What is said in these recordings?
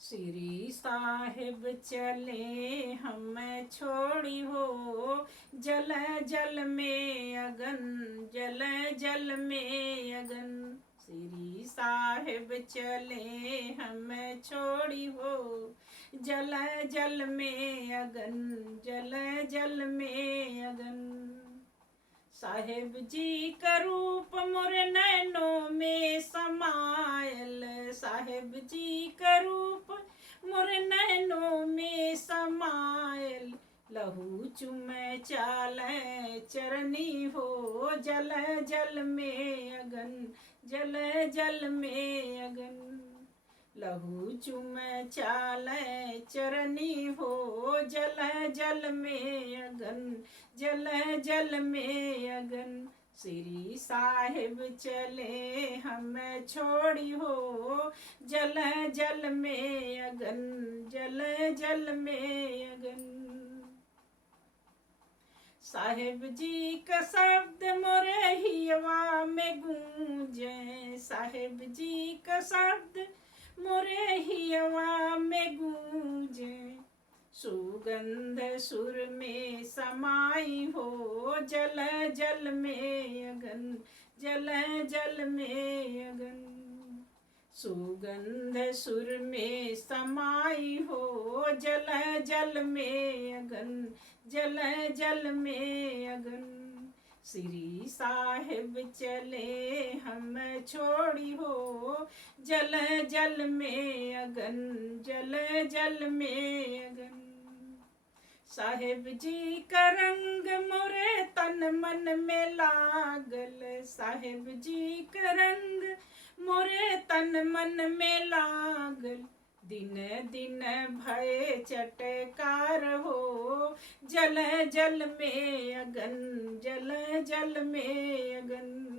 श्री साहिब चले हम छोड़ी हो, जल जल में अगन, जल जल में अगन। श्री साहिब चले हम छोड़ी हो, जल जल में अगन, जल जल में अगन। साहेब जी का रूप मोर नैनों में समायल, साहेब जी का रूप मोर नैनों में समायल। लहू चुमै चालै चरनी हो, जल जल में अगन, जल जल में अगन। लहू चुमै चालै चरनी हो, जल जल में अगन, जल जल में अगन। श्री साहिब चले हम छोड़ी हो, जल जल में अगन, जल जल में अगन। साहिब जी का शब्द मोरे हियवा में गूंजे, साहिब जी का शब्द मोरे हियवा में गूंजे। सुगंध सुर में समाई हो, जल जल में अगन, जल जल में अगन। सुगंध सुर में समाई हो, जल जल में अगन, जल जल में अगन। श्री साहिब चले हम छोड़ी हो, जल जल में अगन, जल जल में अगन। साहिब जी का रंग मोरे तन मन में लागल, साहिब जी का रंग मोरे तन मन में लागल। दिन दिन भय चटकार हो, जल जल में अगन, जल जल में अगन।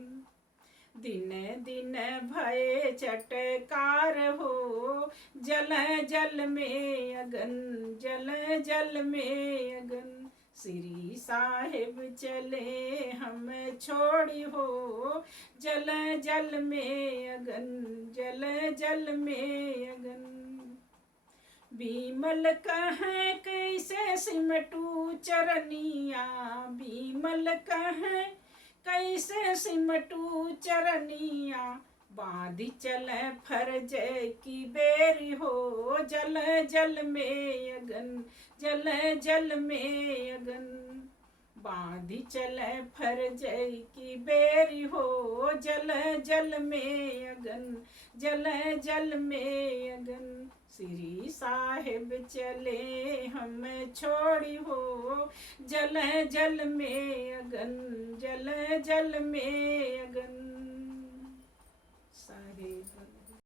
दिन दिन भय चटकार हो, जल जल में अगन, जल जल में अगन। श्री साहिब चले हम छोड़ी हो, जल जल में अगन, जल जल में अगन। बीमल कहें कैसे सिमटू चरनिया, बीमल कहें कैसे सिमटू चरनिया। बांधी चले फरज की बेरी हो, जल जल में अगन, जल जल में अगन। बांधी चले फरज की बेरी हो, जल जल में अगन, जल जल में अगन। श्री साहिब चले हम छोड़ी हो, जल जल में अगन, जल जल में अगन। साहिब